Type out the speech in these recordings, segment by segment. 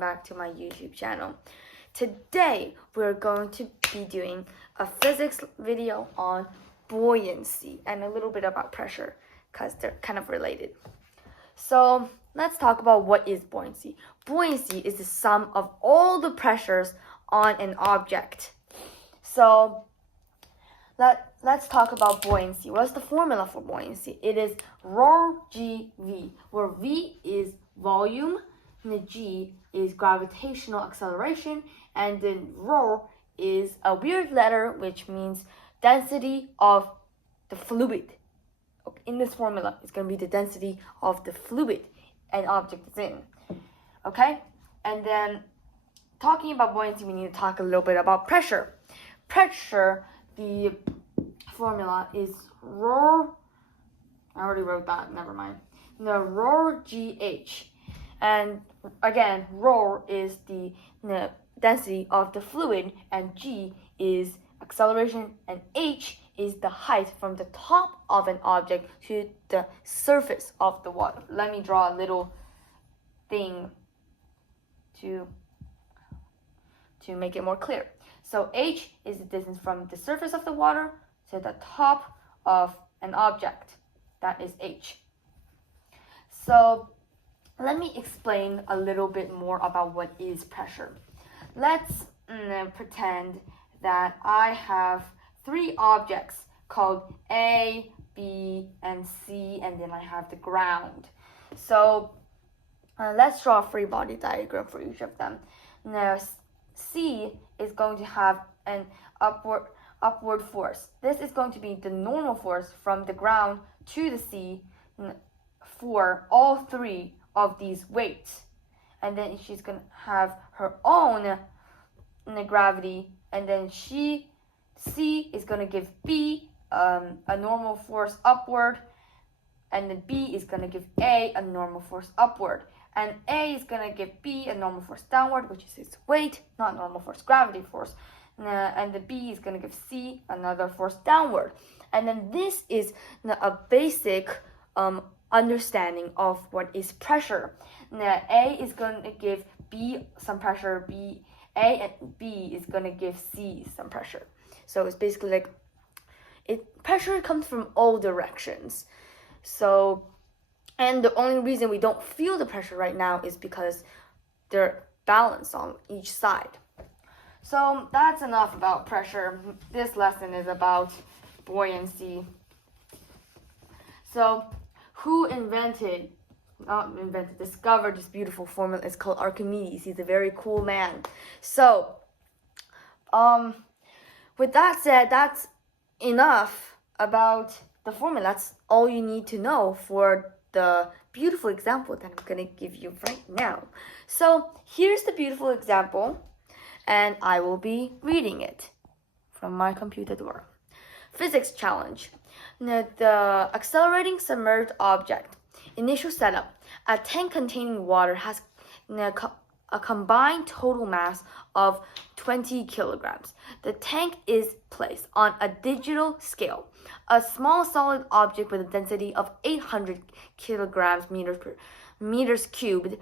welcome back to my YouTube channel. Today we're going to be doing a physics video on buoyancy and a little bit about pressure because they're kind of related. So let's talk about what is buoyancy. Buoyancy is the sum of all the pressures on an object. So let's talk about buoyancy. What's the formula for buoyancy? It is ρgv, where v is volume, and the g is gravitational acceleration, and then ρ is a weird letter which means density of the fluid. In this formula, it's going to be the density of the fluid an object is in. Okay? And then talking about buoyancy, we need to talk a little bit about pressure. Pressure, the formula is ρ, I already wrote that, never mind. The ρgh. And again, ρ is the density of the fluid, and g is acceleration, and h is the height from the top of an object to the surface of the water. Let me draw a little thing to make it more clear. So h is the distance from the surface of the water to the top of an object. That is h. So let me explain a little bit more about what is pressure. Let's pretend that I have three objects called A, B, and C, and then I have the ground. So let's draw a free body diagram for each of them. Now C is going to have an upward force. This is going to be the normal force from the ground to the sea for all three of these weights. And then she's going to have her own gravity, and then C is going to give B a normal force upward, and then B is going to give A a normal force upward, and A is going to give B a normal force downward, which is its weight, not normal force, gravity force, and the B is going to give C another force downward. And then this is a basic understanding of what is pressure. Now A is going to give B some pressure, A and B is going to give C some pressure. So it's basically like pressure comes from all directions. So, and the only reason we don't feel the pressure right now is because they're balanced on each side. So that's enough about pressure. This lesson is about buoyancy. So who discovered this beautiful formula? It's called Archimedes. He's a very cool man. So, with that said, that's enough about the formula. That's all you need to know for the beautiful example that I'm going to give you right now. So, here's the beautiful example, and I will be reading it from my computer door. Physics challenge. Now, the accelerating submerged object. Initial setup. A tank containing water has a combined total mass of 20 kilograms. The tank is placed on a digital scale. A small solid object with a density of 800 kilograms meters cubed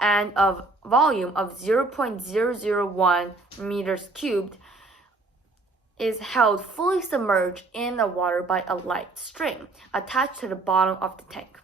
and a volume of 0.001 meters cubed is held fully submerged in the water by a light string attached to the bottom of the tank.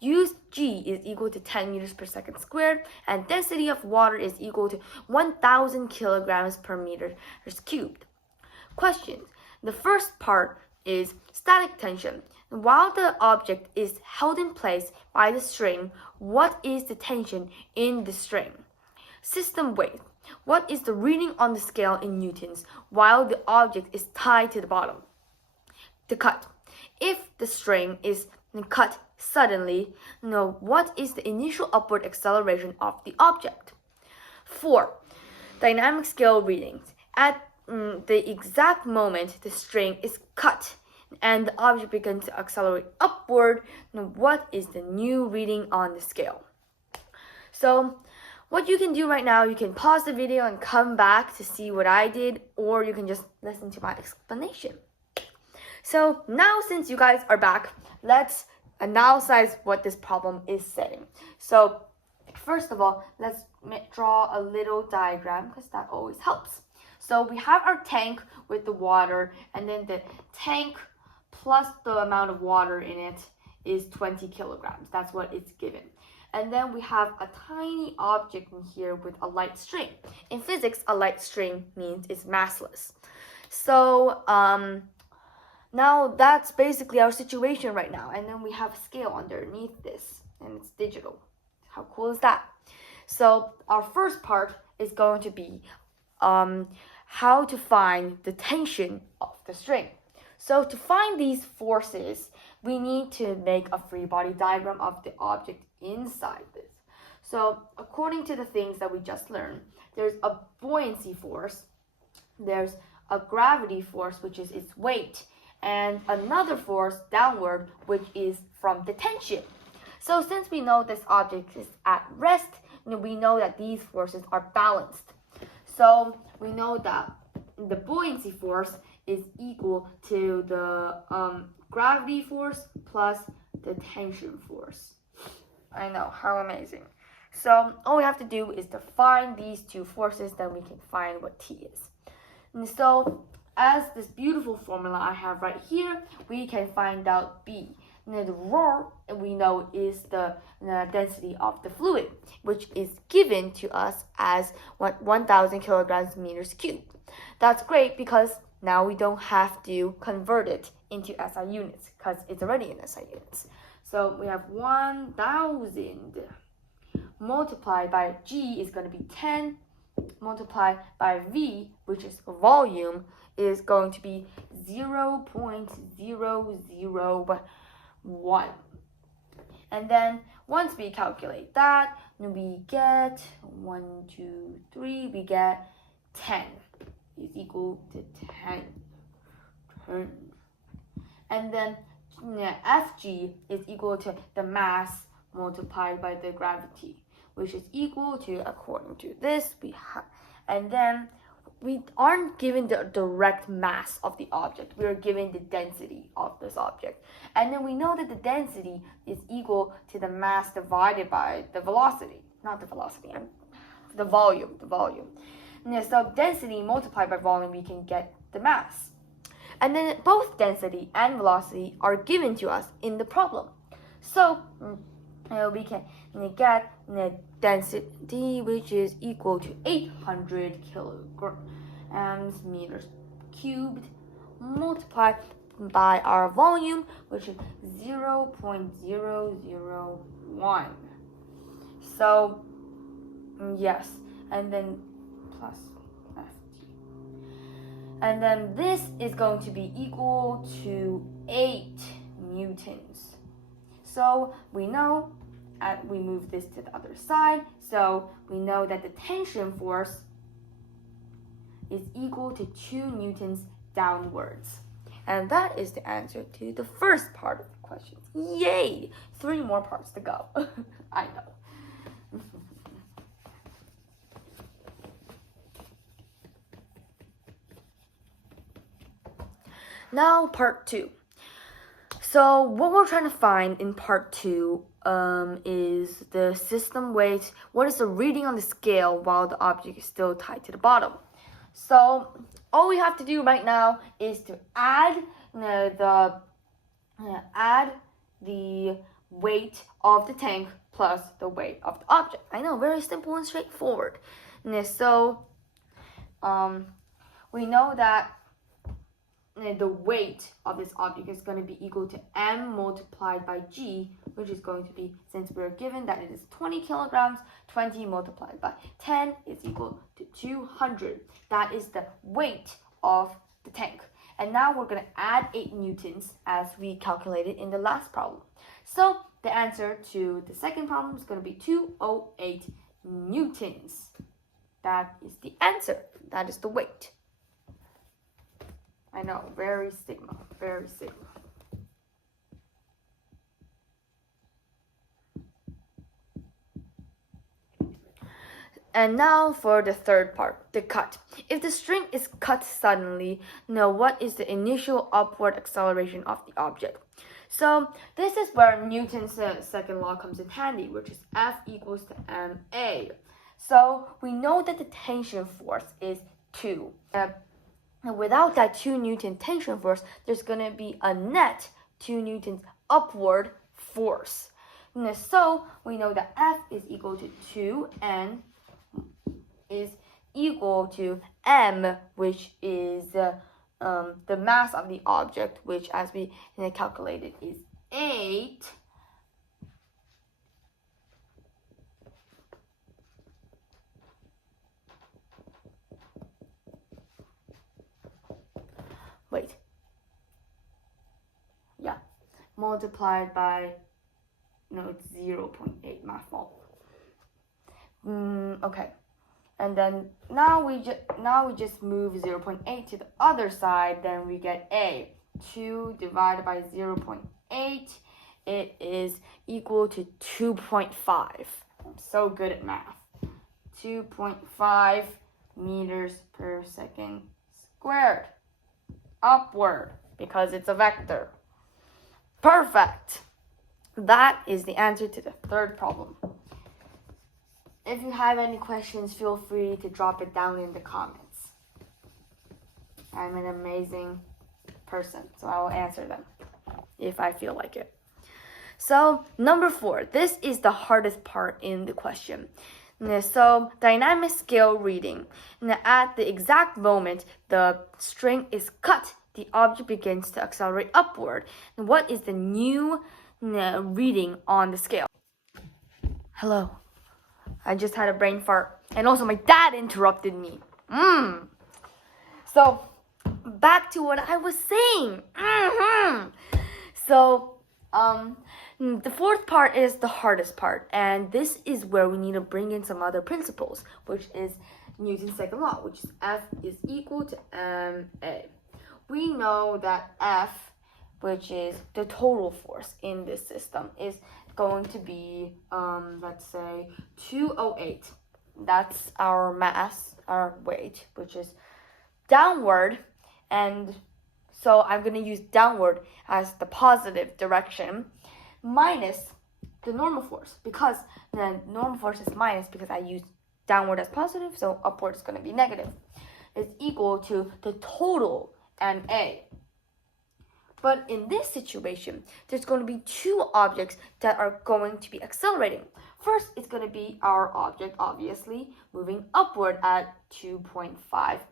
Use G is equal to 10 meters per second squared, and density of water is equal to 1,000 kilograms per meter cubed. Questions. The first part is static tension. While the object is held in place by the string, what is the tension in the string? System weight. What is the reading on the scale in newtons while the object is tied to the bottom? The cut. If the string is cut suddenly, what is the initial upward acceleration of the object? 4. Dynamic scale readings. At the exact moment the string is cut and the object begins to accelerate upward, what is the new reading on the scale? So what you can do right now, you can pause the video and come back to see what I did, or you can just listen to my explanation. So now, since you guys are back, let's analyze what this problem is saying. So first of all, let's draw a little diagram because that always helps. So we have our tank with the water, and then the tank plus the amount of water in it is 20 kilograms. That's what it's given. And then we have a tiny object in here with a light string. In physics, a light string means it's massless. So now that's basically our situation right now. And then we have a scale underneath this, and it's digital. How cool is that? So our first part is going to be how to find the tension of the string. So to find these forces, we need to make a free body diagram of the object inside this. So according to the things that we just learned, there's a buoyancy force, there's a gravity force, which is its weight, and another force downward, which is from the tension. So since we know this object is at rest, we know that these forces are balanced. So we know that the buoyancy force is equal to the gravity force plus the tension force. I know, how amazing. So all we have to do is to find these two forces, then we can find what T is. And so as this beautiful formula I have right here, we can find out B. Now the ρ, we know, is the density of the fluid, which is given to us as 1,000 kilograms meters cubed. That's great because now we don't have to convert it into SI units because it's already in SI units. So we have 1,000 multiplied by G is going to be 10, multiplied by V, which is volume, is going to be 0.001. And then once we calculate that, we get 1, 2, 3, we get 10 is equal to 10. And then Fg is equal to the mass multiplied by the gravity, which is equal to, according to this, and then we aren't given the direct mass of the object. We are given the density of this object. And then we know that the density is equal to the mass divided by the velocity. Not the velocity, the volume. And so density multiplied by volume, we can get the mass. And then both density and velocity are given to us in the problem. So we can get the density, which is equal to 800 kilograms meters cubed, multiplied by our volume, which is 0.001. So yes, and then plus Ft. And then this is going to be equal to 8 newtons. So we know, we move this to the other side, so we know that the tension force is equal to 2 newtons downwards. And that is the answer to the first part of the question. Yay! 3 more parts to go. I know. Now part 2. So what we're trying to find in part 2 is the system weight. What is the reading on the scale while the object is still tied to the bottom? So all we have to do right now is to add the weight of the tank plus the weight of the object. I know, very simple and straightforward. So we know that the weight of this object is going to be equal to m multiplied by g, which is going to be, since we're given that it is 20 kilograms, 20 multiplied by 10 is equal to 200. That is the weight of the tank. And now we're going to add 8 newtons as we calculated in the last problem. So the answer to the second problem is going to be 208 newtons. That is the answer. That is the weight. I know, very sigma, very sigma. And now for the third part, the cut. If the string is cut suddenly, now what is the initial upward acceleration of the object? So this is where Newton's second law comes in handy, which is F equals to ma. So we know that the tension force is 2. And without that 2 Newton tension force, there's going to be a net 2 Newtons upward force. And so we know that F is equal to 2 and is equal to m, which is the mass of the object, which as we calculated is 8. Multiplied by, no, it's 0.8, my fault. Okay, and then now we just move 0.8 to the other side, then we get a. 2 divided by 0.8, it is equal to 2.5. I'm so good at math. 2.5 meters per second squared. Upward, because it's a vector. Perfect. That is the answer to the third problem. If you have any questions, feel free to drop it down in the comments. I'm an amazing person, so I will answer them if I feel like it. So, number 4. This is the hardest part in the question. So, dynamic scale reading. At the exact moment the string is cut, the object begins to accelerate upward. And what is the new reading on the scale? Hello. I just had a brain fart. And also my dad interrupted me. So, back to what I was saying. So, the fourth part is the hardest part. And this is where we need to bring in some other principles, which is Newton's second law, which is F is equal to ma. We know that F, which is the total force in this system, is going to be, let's say, 208. That's our mass, our weight, which is downward. And so I'm going to use downward as the positive direction minus the normal force, because the normal force is minus because I use downward as positive, so upward is going to be negative. It's equal to the total ma. But in this situation, there's going to be 2 objects that are going to be accelerating. First, it's going to be our object, obviously, moving upward at 2.5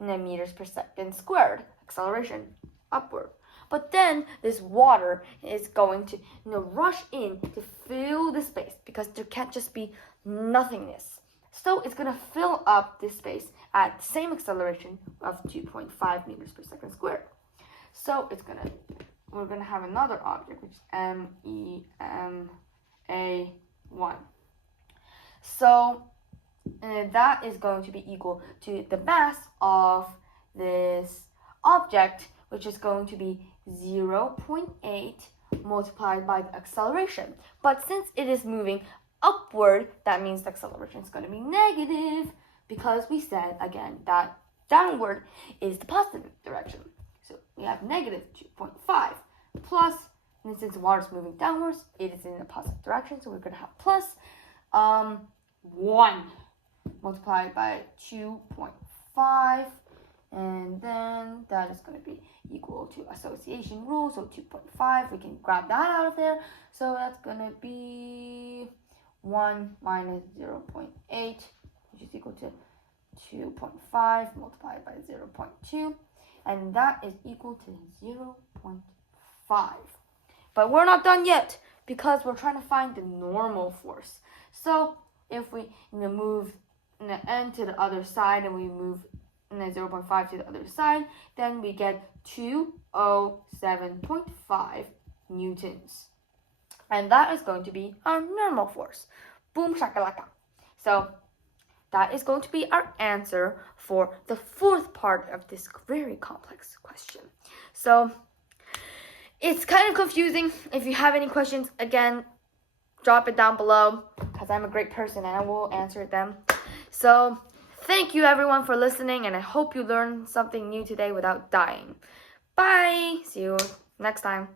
meters per second squared. Acceleration upward. But then this water is going to rush in to fill the space, because there can't just be nothingness. So it's going to fill up this space at the same acceleration of 2.5 meters per second squared. So we're gonna have another object, which is MEMA1. So that is going to be equal to the mass of this object, which is going to be 0.8 multiplied by the acceleration. But since it is moving upward, that means the acceleration is going to be negative, because we said again that downward is the positive direction. So we have negative 2.5 plus, and since the water is moving downwards, it is in the positive direction, so we're going to have plus 1 multiplied by 2.5, and then that is going to be equal to association rule, so 2.5, we can grab that out of there, so that's going to be 1 minus 0.8, which is equal to 2.5 multiplied by 0.2, and that is equal to 0.5. But we're not done yet, because we're trying to find the normal force. So if we move n to the other side and we move 0.5 to the other side, then we get 207.5 newtons. And that is going to be our normal force. Boom shakalaka. So that is going to be our answer for the fourth part of this very complex question. So it's kind of confusing. If you have any questions, again, drop it down below, because I'm a great person and I will answer them. So thank you everyone for listening, and I hope you learned something new today without dying. Bye. See you next time.